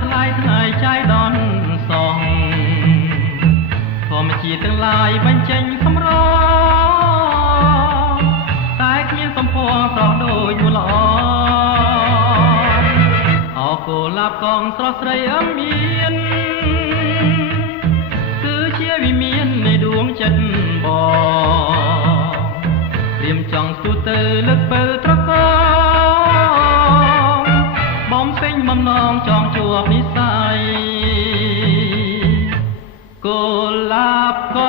ថ្លៃថ្ងៃចៃដន្យសងធម្មជាតិទាំងឡាយបញ្ចេញសម្រងតែគ្មានសម្ផស្សស្រស់ដូចនួនល្អអរកុលាបកងស្រស់ស្រីអមានគឺជាវិមាននៃដួងចិត្តបងព្រាមចង់ស្ទុះទៅលើកពើត្រកងបំពេញបំណងចង់ជួបនិស្ស័យកុលាបក៏